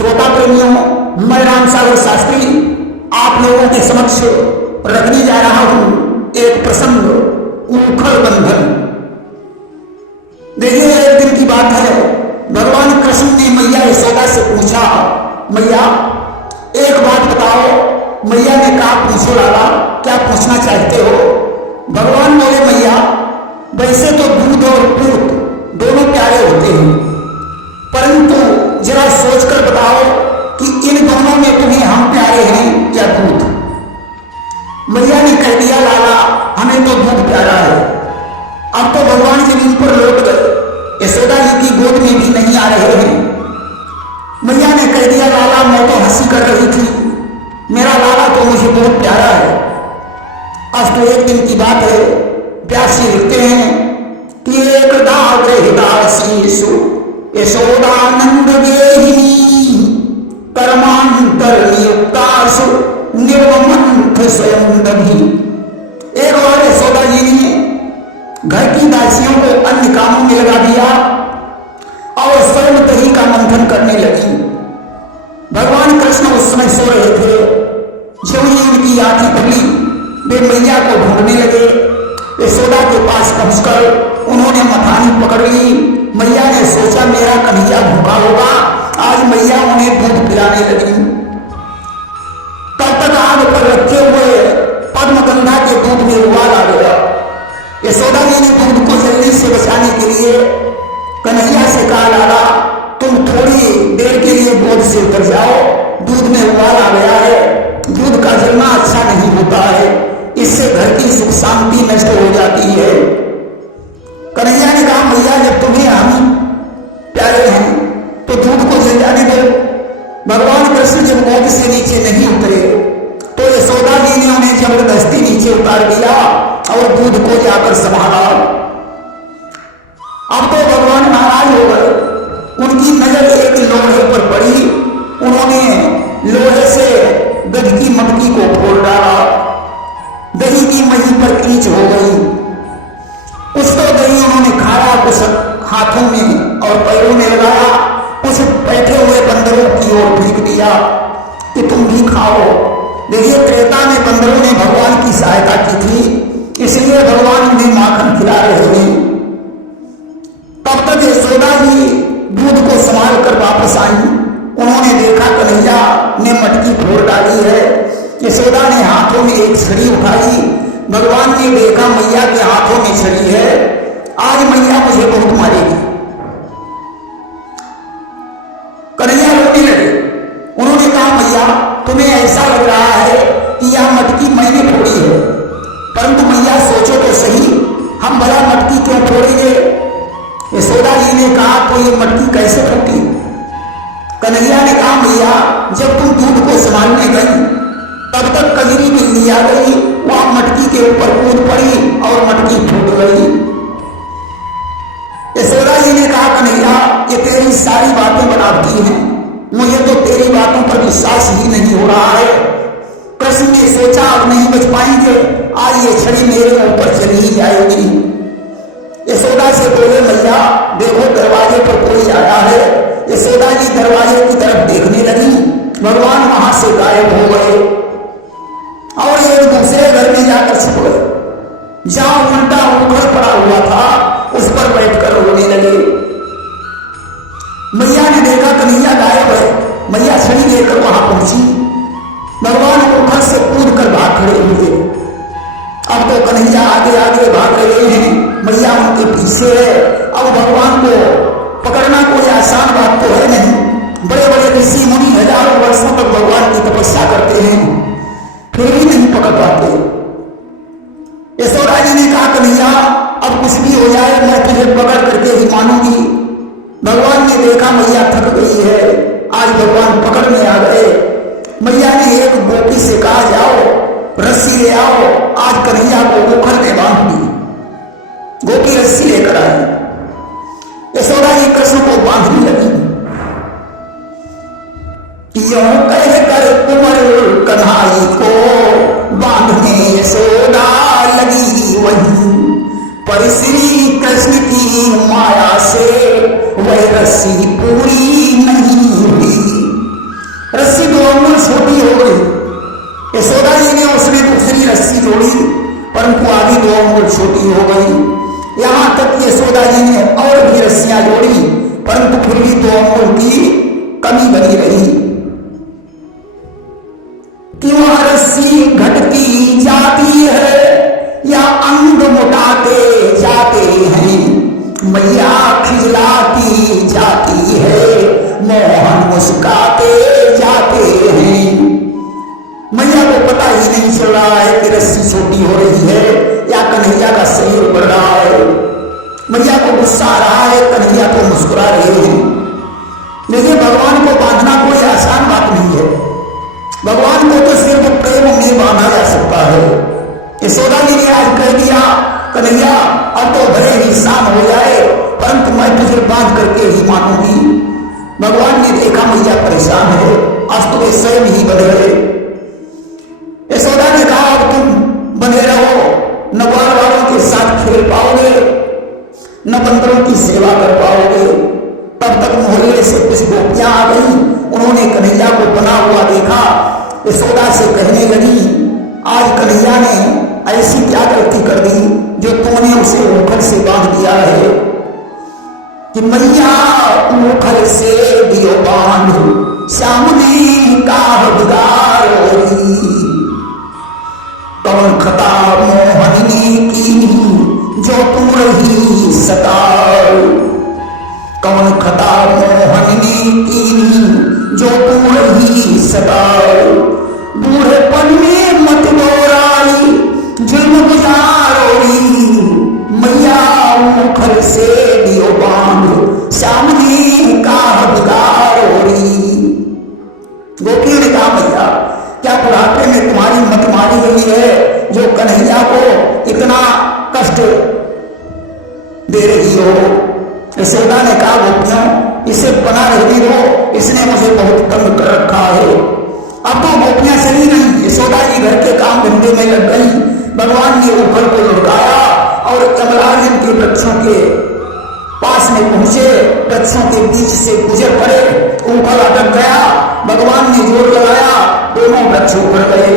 श्रोता प्रेमियों, मैं राम सागर शास्त्री आप लोगों के समक्ष रखने जा रहा हूं एक प्रसंग, उखड़ बंधन। देखिए, एक दिन की बात है, भगवान कृष्ण ने मैया यशोदा से पूछा, मैया एक बात बताओ। मैया ने कहा, पूछो लाला, क्या पूछना चाहते हो? भगवान बोले, मैया वैसे तो दूध और पूत दोनों प्यारे होते हैं, परंतु जरा सोचकर बताओ कि इन दोनों में तुम्हें हम प्यारे हैं या दूध? मैया ने कह दिया, लाला हमें तो दूध प्यारा है। अब तो भगवान जमीन पर लौट गए, यशोदा जी की गोद में भी नहीं आ रहे हैं। मैया ने कह दिया, लाला मैं तो हंसी कर रही थी, मेरा लाला तो मुझे बहुत प्यारा है। आज तो एक दिन की बात है, व्यासी लिखते हैं कि एक दासीसु यशोदानंद गेहिनी कर्मांतर नियुक्तासु निर्ममंथ स्वयं दभी। एक बार यशोदा जी ने घर की दासियों को अन्य कामों में लगा दिया और स्वयं दही का मंथन करने लगी। भगवान कृष्ण उस समय सो रहे थे। जो ही उनकी आंखें खुली, वे मैया को ढूंढने लगे। यशोदा के पास पहुंचकर उन्होंने मथानी पकड़ ली। मैया ने सोचा, मेरा कन्हैया भूखा होगा, आज मैया उन्हें दूध पिलाने लगी। तब तक आग पर रखे हुए पद्मगंधा के दूध में उबाल आ गया। यशोदा जी ने दूध को जल्दी से बचाने के लिए कन्हैया से कहा, लाला तुम थोड़ी देर के लिए गोद से उतर जाओ, दूध में उबाल आ गया है। दूध का जलना अच्छा नहीं होता है, इससे घर की सुख शांति नष्ट हो जाती है। कन्हैया ने कहा, मैया जब तुम्हें हम प्यारे हैं तो दूध को जल जाने दो। भगवान कृष्ण जब गोद से नीचे नहीं उतरे तो यशोदा जी ने उन्हें जबरदस्ती नीचे उतार दिया और दूध को जाकर संभाला। अब तो भगवान नाराज हो गए। उनकी नजर एक लोहे पर पड़ी, उन्होंने लोहे से दही की मटकी को फोड़ डाला। दही की मही पर कीच हो गई। कुछ तो दही उन्होंने खाया, कुछ हाथों में और पैरों में लगाया, कुछ बैठे हुए बंदरों की ओर फेंक दिया कि तुम भी खाओ। देखिए, त्रेता में बंदरों ने भगवान की सहायता की थी, इसलिए भगवान उन्हें माखन खिला रहे थे। तब तक यशोदा जी दूध को संभाल कर वापस आई। उन्होंने देखा कन्हैया ने मटकी फोड़ डाली है। यशोदा ने हाथों में एक छड़ी उठाई। भगवान ने देखा मैया के हाथों में छड़ी है, आज मैया मुझे बहुत मारेगी। कन्हैया रोने लगे। उन्होंने कहा, मैया तुम्हें ऐसा लग रहा है कि यह मटकी मैंने फोड़ी है, परंतु मैया सोचो तो सही, हम भला मटकी क्यों फोड़ेंगे? यशोदा जी ने कहा, तो ये मटकी कैसे फूटी? कन्हैया ने कहा, मैया जब तुम दूध को संभालने गई तब तक कजरी बिल्ली आ गई, वह मटकी के ऊपर कूद पड़ी और मटकी फूट गई। यशोदा जी ने कहा, कन्हैया ये तेरी सारी बातें बनावटी हैं, मुझे तो तेरी बातों पर विश्वास ही नहीं हो रहा है। कृष्ण ने सोचा, अब नहीं बच पाएंगे, आज ये छड़ी मेरे ऊपर चली ही जाएगी। यशोदा से बोले, मैया देखो दरवाजे पर कोई आया है। यशोदा जी दरवाजे की तरफ देखने लगी, भगवान वहां से गायब हो गए और एक दूसरे घर में जाकर छुप गए। जहां उल्टा उखड़ पड़ा हुआ था उस पर बैठकर रोने लगे। मैया ने देखा कन्हैया गायब है। मैया छड़ी लेकर वहां पहुंची। भगवान उखड़ से कूद कर भाग खड़े हुए। अब तो कन्हैया आगे आगे भाग रहे हैं, मैया उनके पीछे है। अब भगवान को पकड़ना कोई आसान बात तो है नहीं। बड़े बड़े ऋषि मुनि हजारों वर्षों तक भगवान की तपस्या करते हैं, फिर भी नहीं पकड़ पाते। यशोदा जी ने कहा, कन्हैया अब कुछ भी हो जाए मैं तुझे पकड़ करके ही मानूंगी। भगवान ने देखा मैया थक गई है, आज भगवान पकड़ने आ गए। मैया ने एक गोपी से कहा, जाओ रस्सी ले आओ, आज कन्हैया को उखड़ में बांधूंगी। गोपी रस्सी लेकर आई। यशोदा जी कृष्ण को बांधने लगी। यूं कहकर कुंवर कन्हैया को बांधने यशोदा लगी वहीं, पर श्री कृष्ण की माया से वह रस्सी पूरी नहीं हुई। छोटी हो गई। यहां तक यशोदा जी ने और भी रस्सियां जोड़ी, परंतु फिर भी 2 अंगुल की कमी बनी रही। क्यों रस्सी घटती जाती है या अंग मोटाते जाते हैं, मैया खिजलाती जाती है, मोहन मुस्काते जाते हैं। मैया को पता ही नहीं चल रहा है कि रस्सी छोटी हो रही है या कन्हैया का शरीर बढ़ रहा है। मैया को गुस्सा आ रहा है, कन्हैया को मुस्कुरा रहे हैं। लेकिन भगवान को बांधना कोई आसान बात नहीं है। भगवान को तो सिर्फ प्रेम में बांधा जा सकता है। यशोदा जी ने आज कह दिया, कन्हैया अब तो भले ही शाम हो जाए, परंतु मैं तुझे बांध करके ही मानूंगी। भगवान ने देखा मैया परेशान है, आज तो वे स्वयं ही बंधे रहे। यशोदा ने कहा, अब तुम बंधे रहो, न बार वालों के साथ खेल पाओगे, न बंदरों की सेवा कर पाओगे। तब तक मोहल्ले से कुछ गोपियां आ गई। उन्होंने कन्हैया को बना हुआ देखा। यशोदा से कहने लगी, आज कन्हैया ने ऐसी क्या गलती कर दी जो तुमने उसे उखल से बांध दिया है कि मैया उखल से दियो बांध, सामने का बिगाड़ोगी। कौन खता मोहन ने की जो तुम रही सताओ, कौन खता मोहन ने की जो तुम रही सताओ। बूढ़ेपन में मत दोहराई जुल्म गुजारोगी, मैया उखल से दियो बांध, सामने का बिगाड़ोगी। गोपियों ने कहा, मैया क्या बुढ़ापे में तुम्हारी मत मारी गई है जो कन्हैया को इतना कष्ट दे रही हो। यशोदा ने कहा, गोपियों इसे बना रहने दो, इसने मुझे बहुत तंग कर रखा है। अब तो गोपियां चली नहीं, यशोदा जी घर के काम धंधे में लग गई। भगवान ने ऊपर को लुढ़काया और कमलार्जुन के वृक्षों के पास में पहुंचे, वृक्षों के बीच से गुजर पड़े, ऊपर अटक गया। भगवान ने जोर लगाया, दोनों वृक्ष ऊपर गए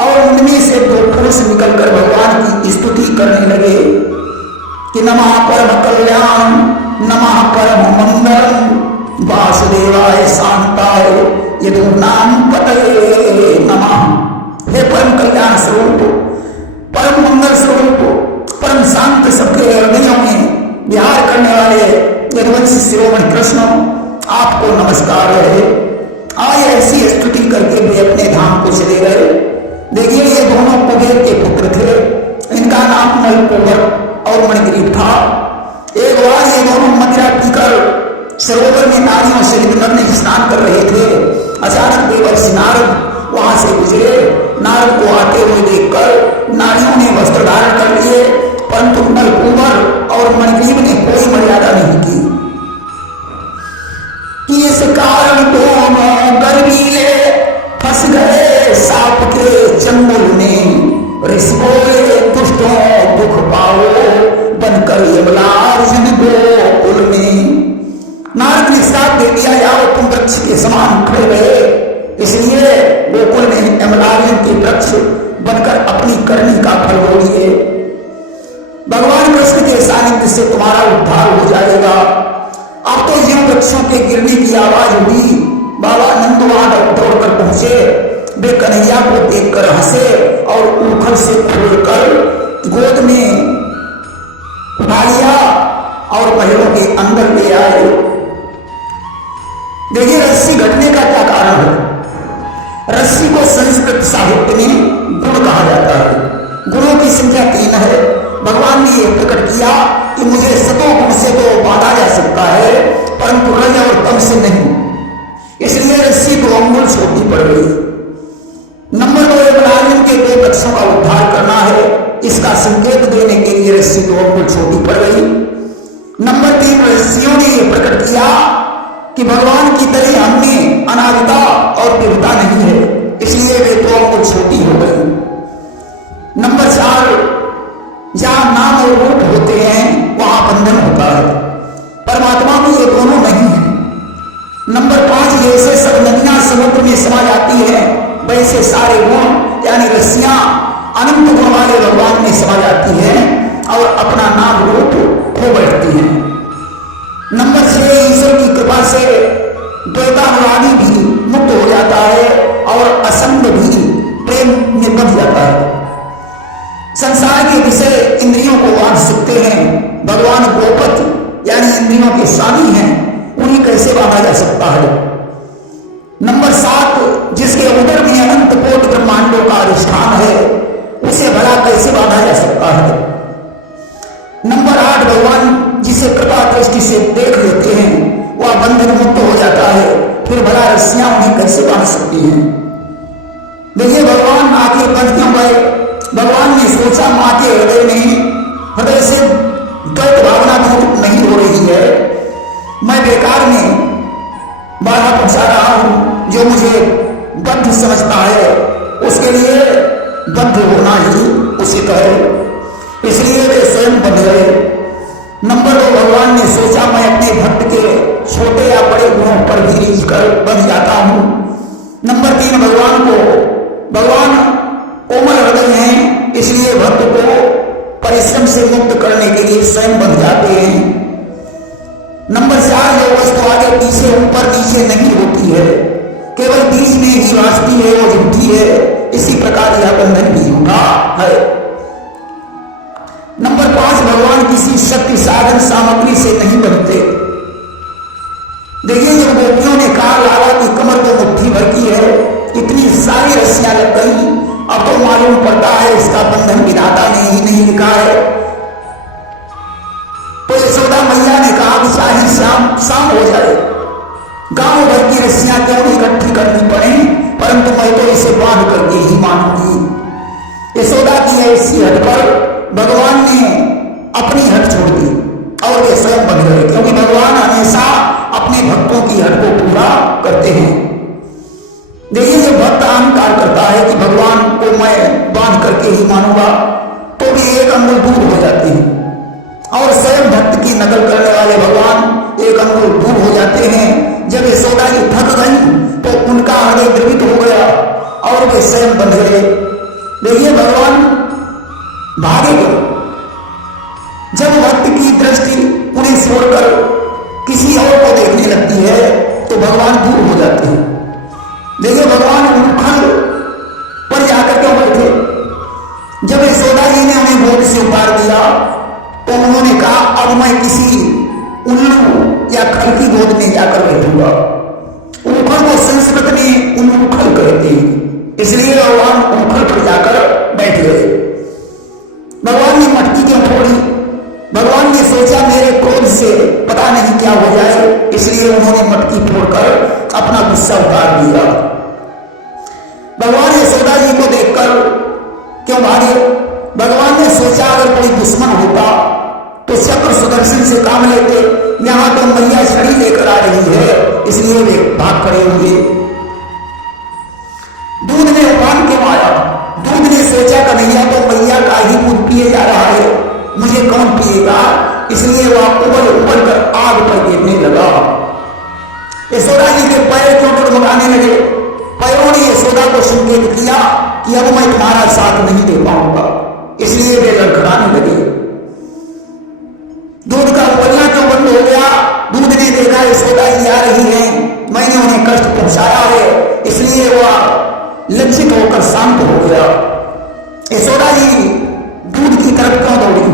और उनमें से 2 पुरुष निकलकर भगवान की स्तुति करने लगे कि नमः परम कल्याण, नमः परम मंगलम, वासुदेवाय शांताय यदुनाम पतये नमः। हे परम कल्याण स्वरूप, परम मंगल स्वरूप, परम शांत, सबके हृदयों में विहार करने वाले यदुवंशी शिरोमणि कृष्ण, आपको नमस्कार है। आज ऐसी स्तुति करके वे अपने धाम को चले गए। देखिए, ये दोनों कुबेर के पुत्र थे, इनका नाम नलकुबर और मणिग्रीव था। एक बार ये दोनों मदिरा पीकर सरोवर में नारियों से निमग्न स्नान कर रहे थे। अचानक देवर्षि नारद वहां से गुजरे। नारद को आते हुए देखकर नारियों ने वस्त्र धारण कर लिए, परंतु नलकुबर और मणिग्रीव ने कोई मर्यादा नहीं की। कि इस कारण दोनों गर्वीले फंस गए सांप के चंगुल में, ऋषि बोले दुष्टों दुख पाओ बनकर यमलार्जुन गोकुल में। नारद ने श्राप दे दिया, जाओ तुम वृक्ष के समान खड़े रहे, इसलिए गोकुल में यमलार्जुन के वृक्ष बनकर अपनी करनी का फल भोगिए। भगवान कृष्ण के सानिध्य से तुम्हारा उद्धार हो जाएगा। अब तो जिन वृक्षों के गिरने की आवाज हुई, बाबा नंद वहां दौड़कर पहुंचे। वे कन्हैया को देखकर हंसे और उखल से खोलकर गोद में उठा लिया और महलों के अंदर ले आए। देखिए, रस्सी घटने का क्या कारण है। रस्सी को संस्कृत साहित्य में गुण कहा जाता है। गुणों की संख्या 3 है। भगवान ने यह प्रकट किया कि मुझे सतों गुण से तो बांधा जा सकता है, परंतु रज और तम से नहीं। इसलिए रस्सी 2 अंगुल छोटी पड़ गई। नंबर 2, यमलार्जुन के 2 वृक्षों का उद्धार करना है, इसका संकेत देने के लिए रस्सी 2 अंगुल छोटी पड़ गई। नंबर 3, ऋषियों ने यह प्रकट किया कि भगवान की तरह हमने अनादिता और विविधता नहीं है, इसलिए वे 2 अंगुल छोटी हो गई। नंबर 4, जहां नाम और रूप होते हैं वहां बंधन होता है, परमात्मा में ये दोनों नहीं है। नंबर 5, जैसे सब नदियां समुद्र में समा जाती है, वैसे सारे गुण यानी रस्सियां अनंत गुण वाले भगवान में समा जाती हैं और अपना नाम रूप खो बैठती हैं। नंबर 6, ईश्वर की कृपा से द्वैतानुरागी भी मुक्त हो जाता है और असंग भी प्रेम में बंध जाता है। संसार के विषय इंद्रियों को बांध सकते हैं, भगवान गोपति यानी इंद्रियों के स्वामी हैं, उन्हें कैसे बांधा जा सकता है। नंबर 7, जिसके उदर में अनंत कोटि ब्रह्मांडों का अधिष्ठान है, उसे भला कैसे बांधा जा सकता है। नंबर 8, भगवान जिसे कृपा दृष्टि से देख लेते हैं वह बंधन मुक्त हो जाता है, फिर भला रस्सियां उन्हें कैसे बांध सकती हैं। देखिए भगवान आखिर बंध क्यों गए। भगवान ने सोचा मां के हृदय से द्वैत भावना दूर नहीं हो रही है, मैं बेकार में बाधा पहुंचा रहा हूं। जो मुझे बद्ध समझता है उसके लिए बद्ध होना ही उचित है, इसलिए वे स्वयं बंध गए। नंबर 2, भगवान ने सोचा मैं अपने भक्त के छोटे या बड़े गुणों पर भी रीझ कर बंध जाता हूं। नंबर 3, भगवान कोमल हृदय हैं, इसलिए भक्त को परिश्रम से मुक्त करने के लिए स्वयं बंध जाते हैं। नंबर 4, जो वस्तु आगे पीछे ऊपर नीचे नहीं होती है, केवल बीच में ही वास्ती है, वो झूठी है, इसी प्रकार यह बंधन भी झूठा है। नंबर 5, भगवान किसी शक्ति साधन सामग्री से नहीं बनते। देखिए जब गोपियों ने कहा लाला की कमर तो मुट्ठी भर की है, इतनी सारी रस्सियां लग गई, अब तो मालूम पड़ता है इसका बंधन विधाता ने ही नहीं लिखा है। तो यशोदा मैया ने कहा कि चाहे शाम हो जाए, गांव भर की रस्सियां क्यों इकट्ठी करनी पड़े, परंतु मैं तो इसे बांध करके ही मानूंगी। यशोदा की ऐसी हट पर भगवान ने अपनी हट छोड़ दी और वे स्वयं बंध गए, क्योंकि भगवान हमेशा अपने भक्तों की हट को पूरा करते हैं। देखिए जब भक्त अहंकार करता है कि भगवान को मैं बांध करके ही मानूंगा, तो भी एक अंगुल दूर हो जाती है, और स्वयं भक्त की नकल करने वाले भगवान एक अंगुल दूर हो जाते हैं। जब यशोदा जी थक गई तो उनका हृदय द्रवित हो गया और वे स्वयं बंध गए। देखिए भगवान भागे गए। जब भक्त की दृष्टि उन्हें छोड़कर किसी और को देखने लगती है तो भगवान दूर हो जाते हैं। देखिए भगवान उलखल पर जाकर क्यों बैठे। जब यशोदा जी ने उन्हें गोद से उतार दिया तो उन्होंने कहा अब मैं किसी उल्लू या खल की गोद में जाकर बैठूंगा। उलखल को संस्कृत में उल्लूखल कहते हैं, इसलिए भगवान उलखल पर जाकर बैठ गए। भगवान ने मटकी क्यों फोड़ी। भगवान ने सोचा मेरे क्रोध से पता नहीं क्या हो जाए, इसलिए उन्होंने मटकी फोड़कर अपना गुस्सा उतार दिया। भगवान यशोदा जी को देखकर क्यों भागे। भगवान ने सोचा अगर कोई दुश्मन होता तो चक्र सुदर्शन से काम लेते, यहां तो मैया छड़ी लेकर आ रही है, इसलिए वे भाग खड़े हुए। दूध में उफान क्यों आया। दूध ने सोचा कन्हैया तो मैया का ही दूध पिए जा रहा है, मुझे कौन पिएगा, इसलिए वह उबल कर आग पर गिरने लगा। यशोदा जी के पैर क्यों टुकड़ाने लगे। पैरों ने यशोदा को संकेत किया कि अब मैं तुम्हारा साथ नहीं दे पाऊंगा, इसलिए वे लड़खड़ाने लगे। दूध का उबलना क्यों बंद हो गया। दूध ने देखा यशोदा जी आ रही है, मैंने उन्हें कष्ट पहुंचाया है, इसलिए वह लज्जित होकर शांत हो गया। यशोदा जी दूध की तरफ क्यों दौड़ी।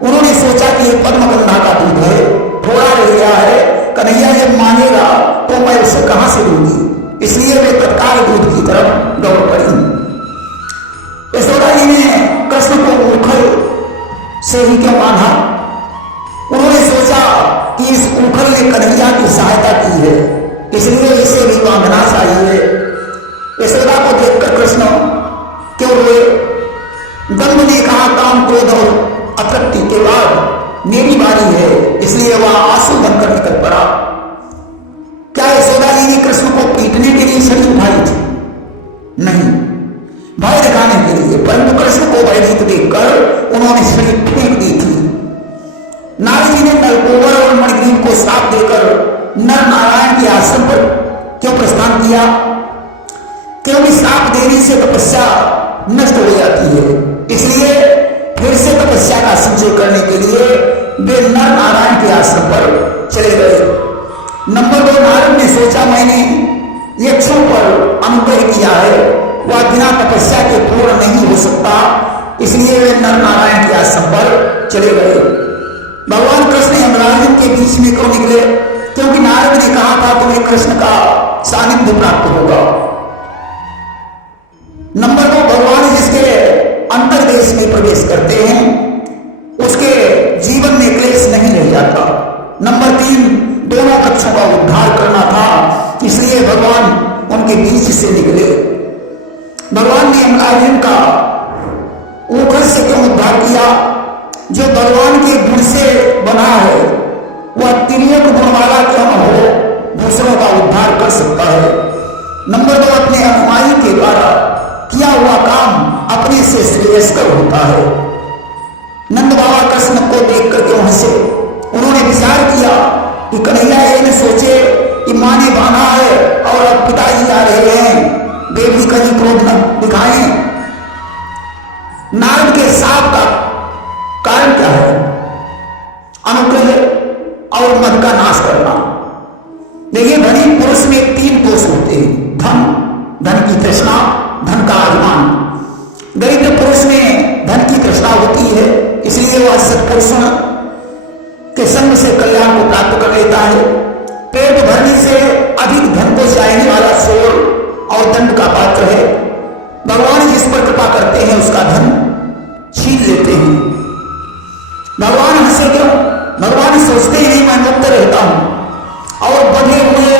उन्होंने सोचा कि ये पद्मगंधा का दूध है, थोड़ा रह गया है, कन्हैया जब मांगेगा तो मैं उसे कहां से दूंगी, इसलिए वे तत्काल दूध की तरफ दौड़ पड़ी। यशोदा जी ने कृष्ण को उखल से ही क्यों बांधा। उन्होंने सोचा कि इस उखल ने कन्हैया की सहायता की है, इसलिए इसे भी बांधना चाहिए। यशोदा को देखकर कृष्ण क्यों रोए। दंभ ने कहा काम क्रोध और अतृप्ति के बाद मेरी बारी है, इसलिए वह आंसू बनकर निकल पड़ा। क्या यशोदा जी ने कृष्ण को पीटने के लिए छड़ी उठाई थी? नहीं, भय दिखाने के लिए, परंतु कृष्ण को भयभीत देखकर उन्होंने छड़ी फेंक दी थी। नारद जी ने नलकोवर और मणिग्रीव को श्राप देकर नर नारायण के आश्रम पर क्यों प्रस्थान किया। क्योंकि श्राप देने से तपस्या नष्ट हो जाती है। इसलिए फिर से तपस्या का संचय करने के लिए वे नर नारायण के आश्रम पर चले गए। नंबर 2, नारद ने सोचा मैंने यक्षों पर अनुग्रह किया है, वह बिना तपस्या के पूर्ण नहीं हो सकता, इसलिए वे नर नारायण के आश्रम पर चले गए। भगवान कृष्ण यमराज के बीच में क्यों निकले? क्योंकि नारद ने कहा था तुम्हें कृष्ण का सानिध्य प्राप्त होगा। नंबर 2, भगवान जिसके अंतर्देश में प्रवेश करते हैं उसके जीवन में क्लेश नहीं रह जाता। नंबर 3, दोनों पक्षों का उद्धार करना था, इसलिए भगवान उनके बीच से निकले। भगवान ने यमराज का ऊपर से क्यों उद्धार किया? जो भगवान के गुण से बना है वह तिर्यक गुण वाला क्यों न हो, दूसरों का उद्धार कर सकता है। नंबर 2, अपने अनुयायी के द्वारा किया हुआ काम अपने से श्रेयस्कर होता है। नंद बाबा कृष्ण को देखकर क्यों हंसे? उन्होंने विचार किया कि कन्हैया ये न सोचे कि मां ने बांधा है और अब पिताजी जा रहे हैं, वे भी कहीं क्रोध न दिखाएं। नारद के साप का कारण क्या है? अनुग्रह और मद का नाश करना। देखिए, धनी पुरुष में 3 दोष होते हैं: धन, धन की तृष्णा, धन का अभिमान। दरिद्र पुरुष में धन की तृष्णा होती है, इसलिए वह सत्पुरुषों के संग से कल्याण को प्राप्त कर लेता है। पेट भरने से अधिक धन को चाहने वाला चोर और दंड का पात्र है। भगवान जिस पर कृपा करते हैं उसका धन छीन लेते हैं। भगवान हंसे क्यों? भगवान सोचते ही मैं मुक्त रहता हूं और बढ़े हुए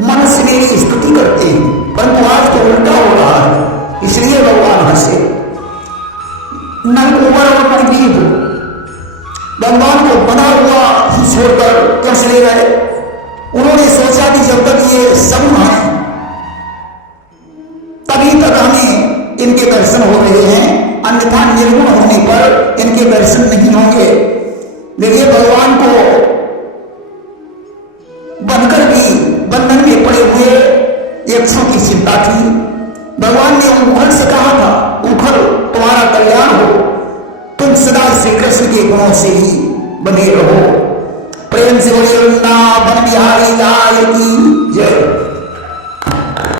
मन से मेरी स्तुति करते हैं, परंतु आज तो उल्टा हो रहा है, इसलिए भगवान हंसे। नंदकुमार और नंदीप भगवान को बना हुआ ही छोड़कर क्यों चले गए? उन्होंने सोचा कि जब तक ये सगुण है तभी तक हमें इनके दर्शन हो रहे हैं, अन्यथा निर्गुण होने पर इनके दर्शन नहीं होंगे। देखिए, भगवान को बनकर भी बंधन में पड़े हुए यक्षों की चिंता थी। भगवान ने उन से